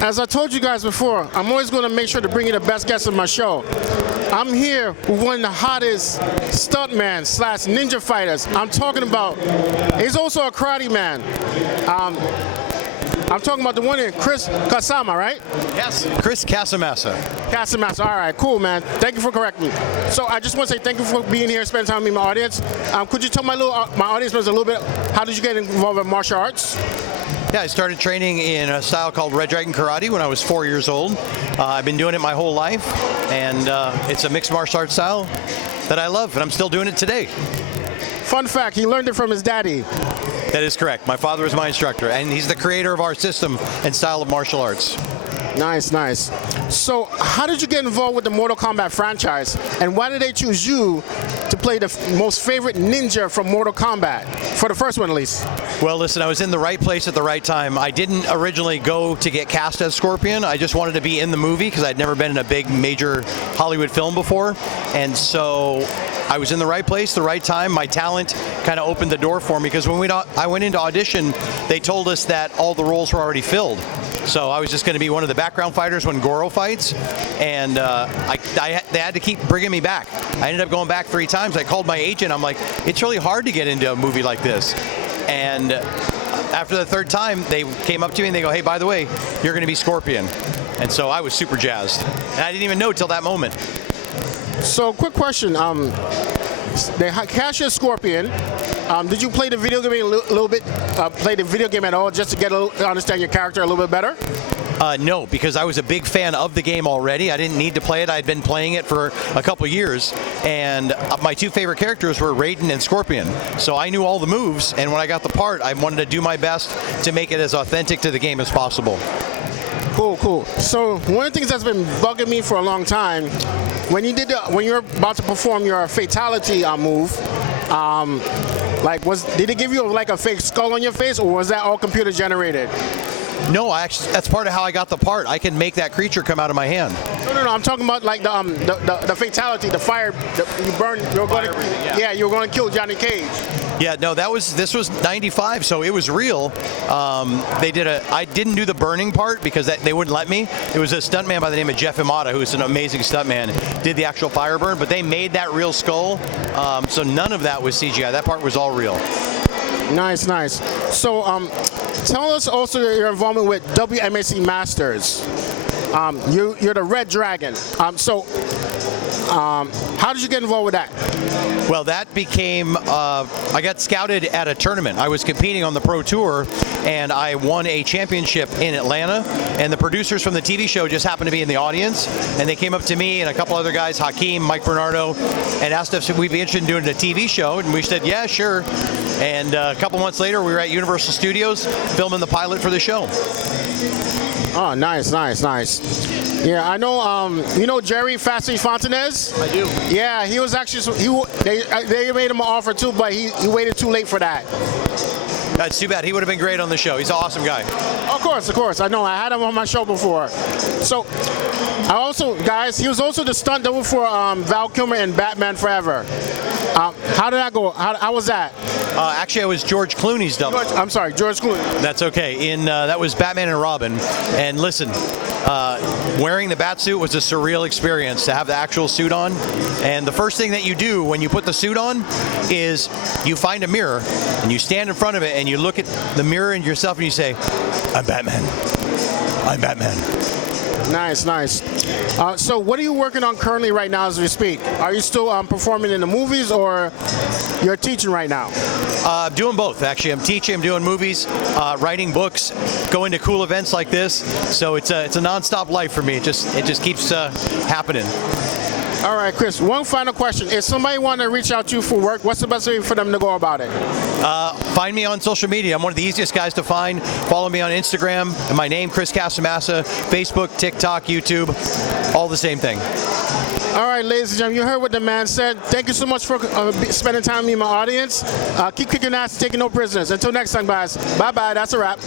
as I told you guys before, I'm always going to make sure to bring you the best guests on my show. I'm here with one of the hottest stuntman slash ninja fighters. I'm talking about, he's also a karate man. I'm talking about the one in Chris Casamassa, right? Yes, Chris Casamassa. Casamassa, all right, cool, man. Thank you for correcting me. So I just want to say thank you for being here and spending time with me, my audience. Could you tell my audience members a little bit, how did you get involved in martial arts? Yeah, I started training in a style called Red Dragon Karate when I was 4 years old. I've been doing it my whole life, and it's a mixed martial arts style that I love, and I'm still doing it today. Fun fact, he learned it from his daddy. That is correct. My father is my instructor, and he's the creator of our system and style of martial arts. Nice, nice. So how did you get involved with the Mortal Kombat franchise, and why did they choose you to play the most favorite ninja from Mortal Kombat, for the first one at least? Well, listen, I was in the right place at the right time. I didn't originally go to get cast as Scorpion. I just wanted to be in the movie because I'd never been in a big major Hollywood film before, and so I was in the right place, the right time. My talent kind of opened the door for me because when I went into audition, they told us that all the roles were already filled. So I was just going to be one of the background fighters when Goro fights, and they had to keep bringing me back. I ended up going back 3 times. I called my agent. I'm like, it's really hard to get into a movie like this. And after the 3rd time, they came up to me and they go, hey, by the way, you're going to be Scorpion. And so I was super jazzed. And I didn't even know till that moment. So quick question, they cast you as Scorpion. Did you play the video game a little bit, play the video game at all just to get understand your character a little bit better? No, because I was a big fan of the game already. I didn't need to play it. I'd been playing it for a couple years, and my 2 favorite characters were Raiden and Scorpion. So I knew all the moves, and when I got the part, I wanted to do my best to make it as authentic to the game as possible. Cool, cool. So one of the things that's been bugging me for a long time, when you're about to perform your fatality move, did it give you like a fake skull on your face, or was that all computer generated? No, actually, that's part of how I got the part. I can make that creature come out of my hand. No. I'm talking about like the fatality, the fire. You burn. You're going to kill Johnny Cage. Yeah, no, this was 95, so it was real. I didn't do the burning part because they wouldn't let me. It was a stuntman by the name of Jeff Imada, who's an amazing stuntman, did the actual fire burn, but they made that real skull, so none of that was CGI. That part was all real. Nice, nice. So tell us also your involvement with WMAC Masters. You're the Red Dragon. How did you get involved with that? Well, that became, I got scouted at a tournament. I was competing on the Pro Tour, and I won a championship in Atlanta, and the producers from the TV show just happened to be in the audience, and they came up to me and a couple other guys, Hakeem, Mike Bernardo, and asked us if we'd be interested in doing a TV show, and we said, yeah, sure. And a couple months later, we were at Universal Studios filming the pilot for the show. Oh, nice, nice, nice. Yeah, I know. You know Jerry Fassi Fontanez? I do. Yeah, he was actually. They made him an offer too, but he waited too late for that. That's too bad. He would have been great on the show. He's an awesome guy. Of course. I know. I had him on my show before. So, guys, he was also the stunt double for Val Kilmer in Batman Forever. How did that go? How was that? Actually, I was George Clooney's double. I'm sorry, George Clooney. That's okay. That was Batman and Robin. And listen, wearing the bat suit was a surreal experience to have the actual suit on. And the first thing that you do when you put the suit on is you find a mirror and you stand in front of it and you look at the mirror and yourself and you say, I'm Batman. I'm Batman. Nice, nice. So what are you working on currently right now as we speak? Are you still performing in the movies, or you're teaching right now? I'm doing both, actually. I'm teaching, I'm doing movies, writing books, going to cool events like this. So it's a nonstop life for me. It just keeps happening. All right, Chris, one final question. If somebody wanted to reach out to you for work, what's the best way for them to go about it? Find me on social media. I'm one of the easiest guys to find. Follow me on Instagram, and my name, Chris Casamassa, Facebook, TikTok, YouTube, all the same thing. All right, ladies and gentlemen, you heard what the man said. Thank you so much for spending time with me and my audience. Keep kicking ass, taking no prisoners. Until next time, guys. Bye-bye. That's a wrap.